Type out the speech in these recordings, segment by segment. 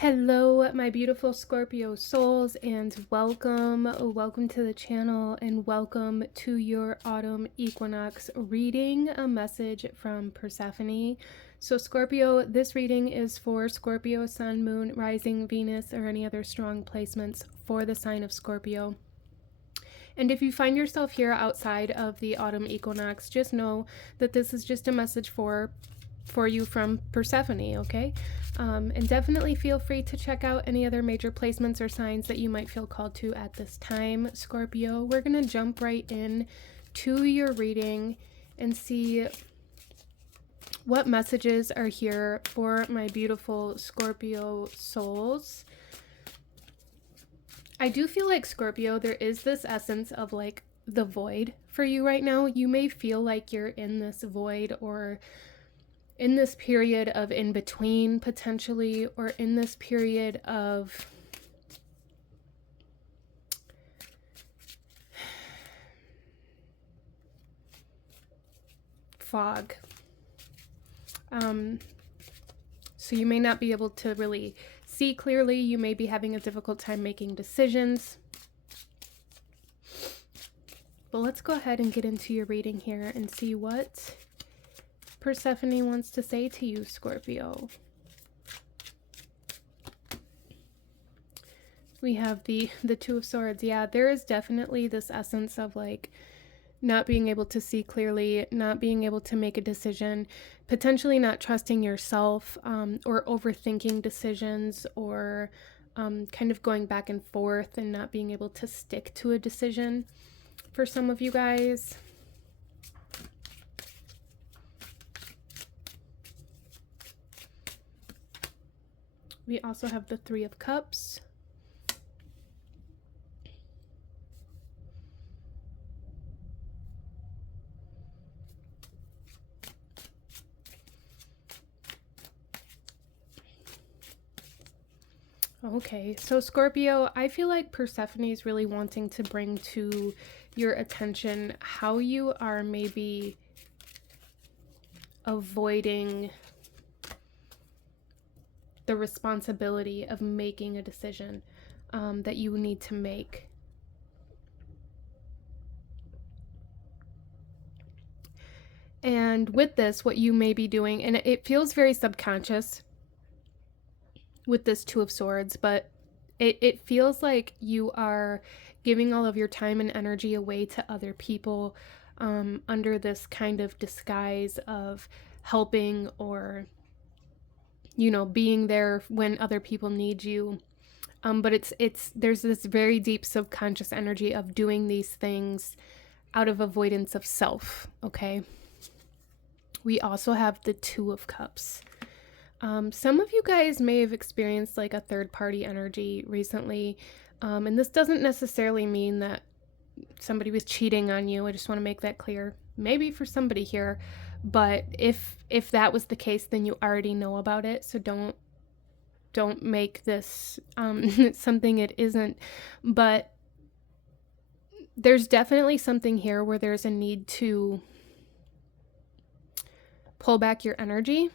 Hello, my beautiful Scorpio souls, and welcome to the channel, and welcome to your autumn equinox reading, a message from Persephone. So Scorpio, this reading is for Scorpio, Sun, Moon, Rising, Venus, or any other strong placements for the sign of Scorpio. And if you find yourself here outside of the autumn equinox, just know that this is just a message for you from Persephone, okay? And definitely feel free to check out any other major placements or signs that you might feel called to at this time, Scorpio. We're going to jump right in to your reading and see what messages are here for my beautiful Scorpio souls. I do feel like, Scorpio, there is this essence of like the void for you right now. You may feel like you're in this void, or in this period of in between potentially, or in this period of fog. So you may not be able to really see clearly. You may be having a difficult time making decisions. But let's go ahead and get into your reading here and see what Persephone wants to say to you, Scorpio. We have the Two of Swords. Yeah, there is definitely this essence of like not being able to see clearly, not being able to make a decision, potentially not trusting yourself, or overthinking decisions, or kind of going back and forth and not being able to stick to a decision for some of you guys. We also have the Three of Cups. Okay, so Scorpio, I feel like Persephone is really wanting to bring to your attention how you are maybe avoiding the responsibility of making a decision that you need to make. And with this, what you may be doing, and it feels very subconscious with this Two of Swords, but it feels like you are giving all of your time and energy away to other people under this kind of disguise of helping, or being there when other people need you. But there's this very deep subconscious energy of doing these things out of avoidance of self, okay? We also have the Two of Cups. Some of you guys may have experienced like a third-party energy recently, and this doesn't necessarily mean that somebody was cheating on you. I just want to make that clear. Maybe for somebody here, but if that was the case, then you already know about it. So don't make this something it isn't. But there's definitely something here where there's a need to pull back your energy,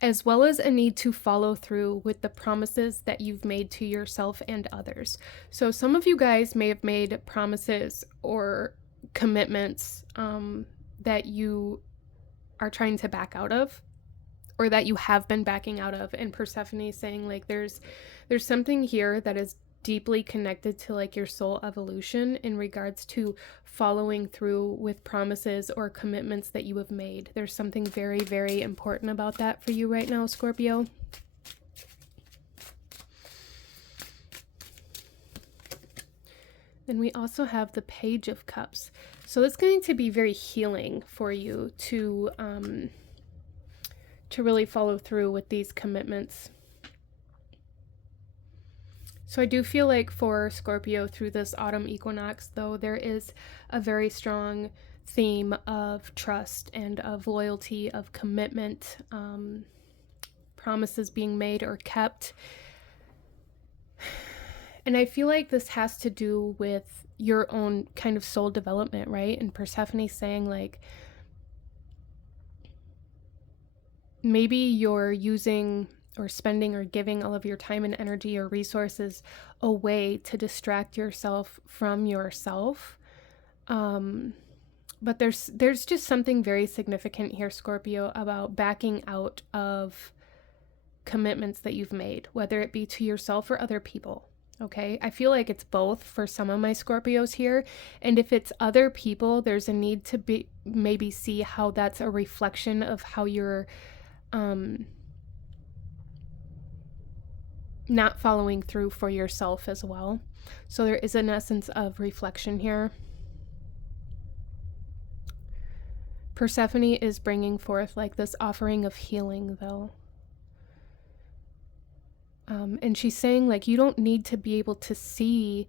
as well as a need to follow through with the promises that you've made to yourself and others. So some of you guys may have made promises or commitments that you are trying to back out of, or that you have been backing out of. And Persephone is saying like there's something here that is deeply connected to like your soul evolution in regards to following through with promises or commitments that you have made. There's something very, very important about that for you right now, Scorpio. Then we also have the Page of Cups. So it's going to be very healing for you to really follow through with these commitments. So I do feel like for Scorpio, through this autumn equinox, though, there is a very strong theme of trust and of loyalty, of commitment, promises being made or kept. And I feel like this has to do with your own kind of soul development, right? And Persephone saying like, maybe you're using or spending or giving all of your time and energy or resources away to distract yourself from yourself. But there's just something very significant here, Scorpio, about backing out of commitments that you've made, whether it be to yourself or other people. Okay, I feel like it's both for some of my Scorpios here. And if it's other people, there's a need to be maybe see how that's a reflection of how you're not following through for yourself as well. So there is an essence of reflection here. Persephone is bringing forth like this offering of healing, though. And she's saying, like, you don't need to be able to see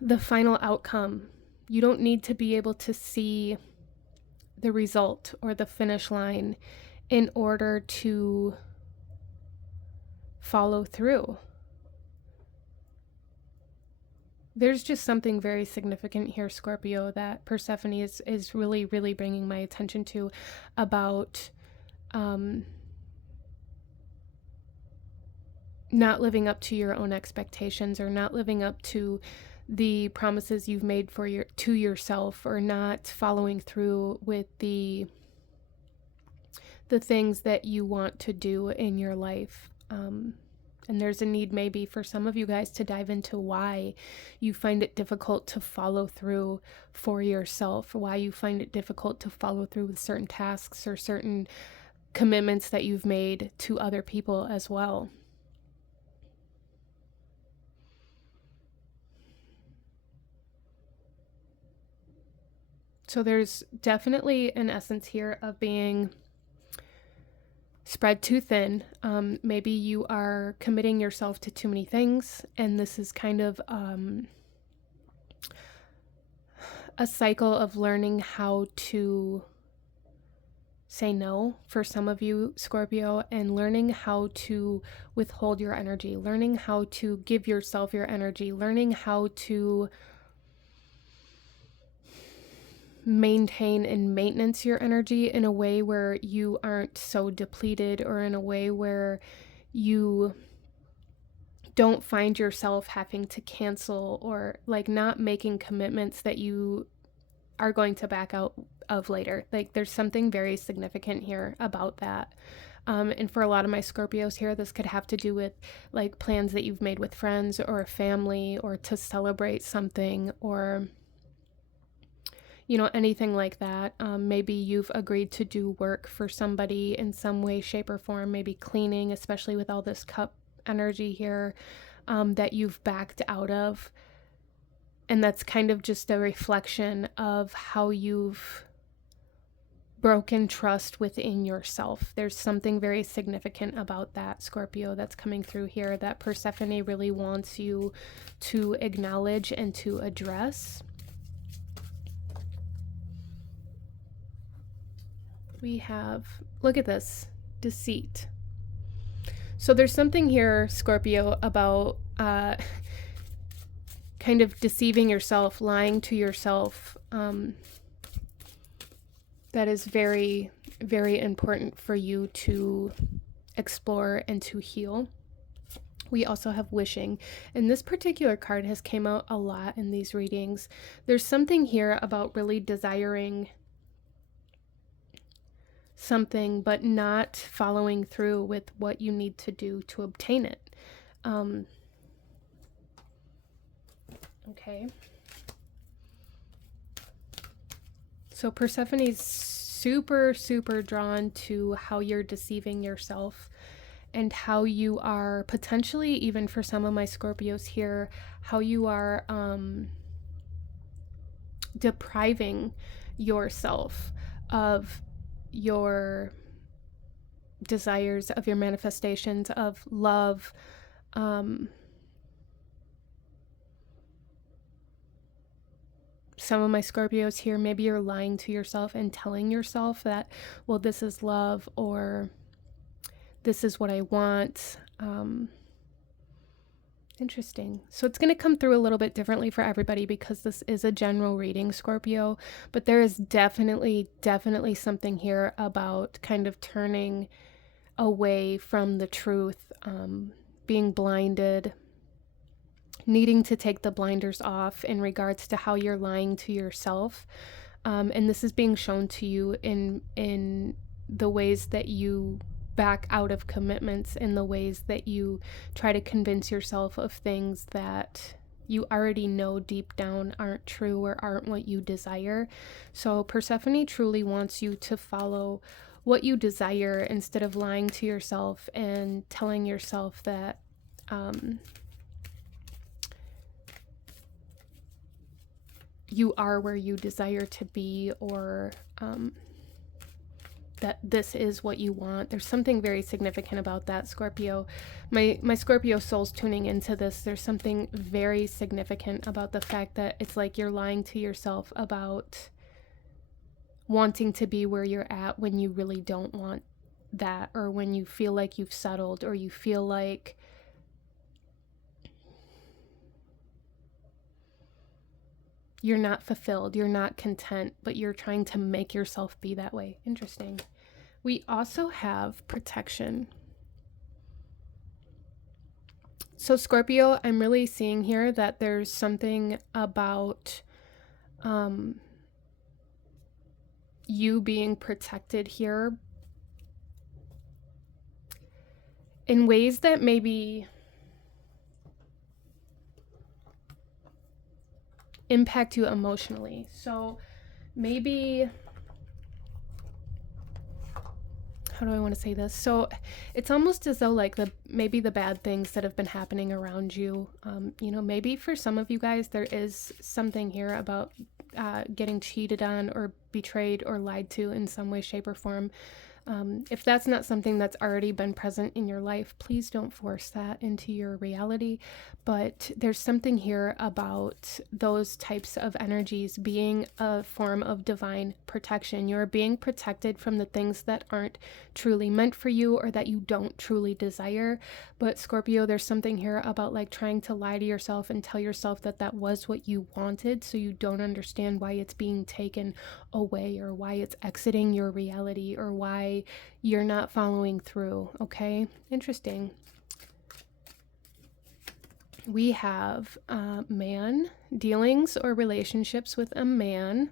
the final outcome. You don't need to be able to see the result or the finish line in order to follow through. There's just something very significant here, Scorpio, that Persephone is really, really bringing my attention to about not living up to your own expectations, or not living up to the promises you've made to yourself, or not following through with the things that you want to do in your life. And there's a need maybe for some of you guys to dive into why you find it difficult to follow through for yourself, why you find it difficult to follow through with certain tasks or certain commitments that you've made to other people as well. So there's definitely an essence here of being spread too thin. Maybe you are committing yourself to too many things, and this is kind of a cycle of learning how to say no for some of you, Scorpio, and learning how to withhold your energy, learning how to give yourself your energy, learning how to maintain and maintenance your energy in a way where you aren't so depleted, or in a way where you don't find yourself having to cancel or like not making commitments that you are going to back out of later. Like there's something very significant here about that. And for a lot of my Scorpios here, this could have to do with like plans that you've made with friends or family, or to celebrate something, or anything like that. Maybe you've agreed to do work for somebody in some way, shape, or form, maybe cleaning, especially with all this cup energy here, that you've backed out of. And that's kind of just a reflection of how you've broken trust within yourself. There's something very significant about that, Scorpio, that's coming through here that Persephone really wants you to acknowledge and to address. We have, look at this, deceit. So there's something here, Scorpio, about kind of deceiving yourself, lying to yourself, that is very, very important for you to explore and to heal. We also have wishing, and this particular card has came out a lot in these readings. There's something here about really desiring something but not following through with what you need to do to obtain it. Okay. So Persephone's super, super drawn to how you're deceiving yourself, and how you are potentially, even for some of my Scorpios here, how you are depriving yourself of your desires, of your manifestations, of love. Some of my Scorpios here, maybe you're lying to yourself and telling yourself that, well, this is love, or this is what I want. Interesting. So it's going to come through a little bit differently for everybody, because this is a general reading, Scorpio, but there is definitely something here about kind of turning away from the truth, being blinded, needing to take the blinders off in regards to how you're lying to yourself. And this is being shown to you in the ways that you back out of commitments, in the ways that you try to convince yourself of things that you already know deep down aren't true or aren't what you desire. So Persephone truly wants you to follow what you desire instead of lying to yourself and telling yourself that you are where you desire to be, or that this is what you want. There's something very significant about that, Scorpio. My Scorpio soul's tuning into this. There's something very significant about the fact that it's like you're lying to yourself about wanting to be where you're at when you really don't want that, or when you feel like you've settled, or you feel like you're not fulfilled, you're not content, but you're trying to make yourself be that way. Interesting. We also have protection. So Scorpio, I'm really seeing here that there's something about you being protected here in ways that maybe impact you emotionally. So maybe, how do I want to say this? So it's almost as though like maybe the bad things that have been happening around you, you know, maybe for some of you guys, there is something here about getting cheated on or betrayed or lied to in some way, shape, or form. If that's not something that's already been present in your life, please don't force that into your reality. But there's something here about those types of energies being a form of divine protection. You're being protected from the things that aren't truly meant for you or that you don't truly desire. But Scorpio, there's something here about like trying to lie to yourself and tell yourself that that was what you wanted, so you don't understand why it's being taken away, or why it's exiting your reality, or why you're not following through. Okay, interesting. We have man, dealings or relationships with a man.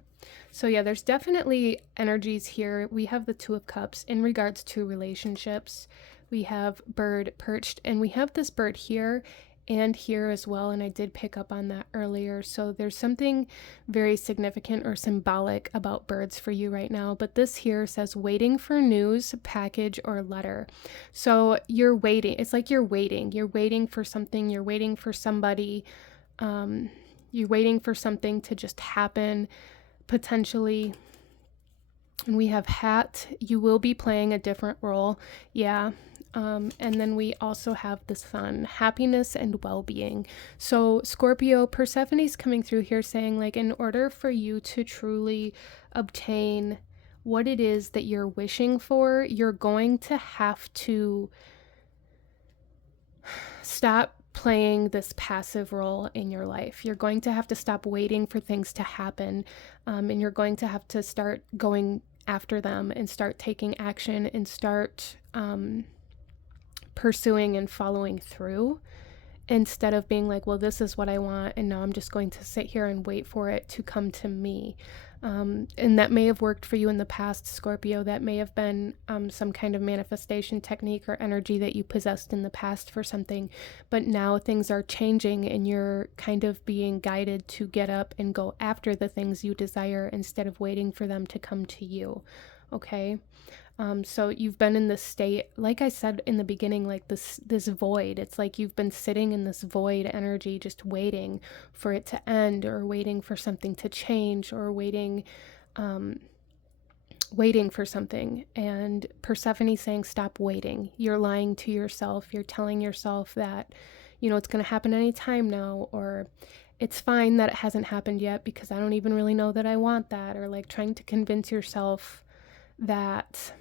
So yeah, there's definitely energies here. We have the Two of Cups in regards to relationships. We have bird perched, and we have this bird here and here as well, and I did pick up on that earlier. So there's something very significant or symbolic about birds for you right now. But this here says waiting for news, package, or letter. So you're waiting. It's like you're waiting for something, you're waiting for somebody, you're waiting for something to just happen, potentially. And we have hat, you will be playing a different role. Yeah. And then we also have the Sun, happiness and well-being. So Scorpio, Persephone's coming through here saying like, in order for you to truly obtain what it is that you're wishing for, you're going to have to stop playing this passive role in your life. You're going to have to stop waiting for things to happen, and you're going to have to start going after them and start taking action and start pursuing and following through, instead of being like, well, this is what I want, and now I'm just going to sit here and wait for it to come to me. And that may have worked for you in the past, Scorpio. That may have been some kind of manifestation technique or energy that you possessed in the past for something. But now things are changing, and you're kind of being guided to get up and go after the things you desire instead of waiting for them to come to you. Okay? So you've been in this state, like I said in the beginning, like this void. It's like you've been sitting in this void energy, just waiting for it to end, or waiting for something to change, or waiting for something. And Persephone's saying, stop waiting. You're lying to yourself. You're telling yourself that, you know, it's going to happen anytime now, or it's fine that it hasn't happened yet because I don't even really know that I want that, or like trying to convince yourself that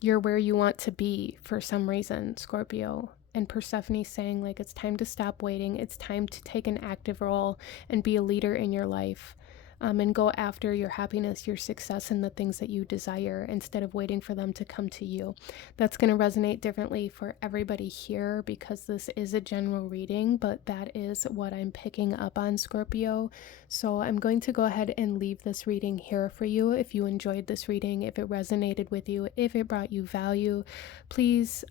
you're where you want to be for some reason, Scorpio. And Persephone's saying like, it's time to stop waiting. It's time to take an active role and be a leader in your life. and go after your happiness, your success, and the things that you desire instead of waiting for them to come to you. That's going to resonate differently for everybody here because this is a general reading, but that is what I'm picking up on, Scorpio. So I'm going to go ahead and leave this reading here for you. If you enjoyed this reading, if it resonated with you, if it brought you value, please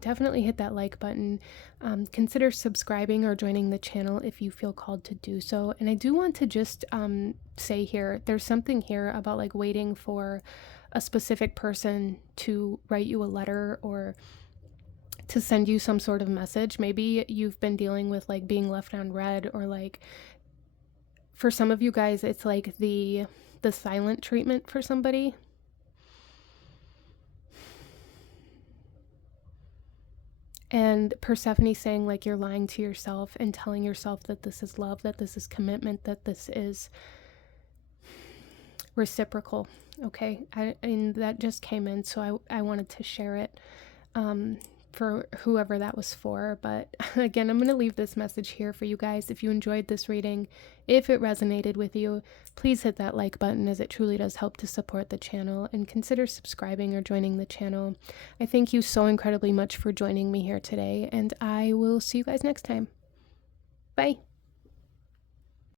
definitely hit that like button. Consider subscribing or joining the channel if you feel called to do so. And I do want to just say here, there's something here about like waiting for a specific person to write you a letter or to send you some sort of message. Maybe you've been dealing with like being left on red, or like for some of you guys it's like the silent treatment for somebody. And Persephone saying like you're lying to yourself and telling yourself that this is love, that this is commitment, that this is reciprocal. Okay, and that just came in, so I wanted to share it for whoever that was for. But again, I'm going to leave this message here for you guys. If you enjoyed this reading, if it resonated with you, please hit that like button, as it truly does help to support the channel, and consider subscribing or joining the channel. I thank you so incredibly much for joining me here today, and I will see you guys next time. Bye.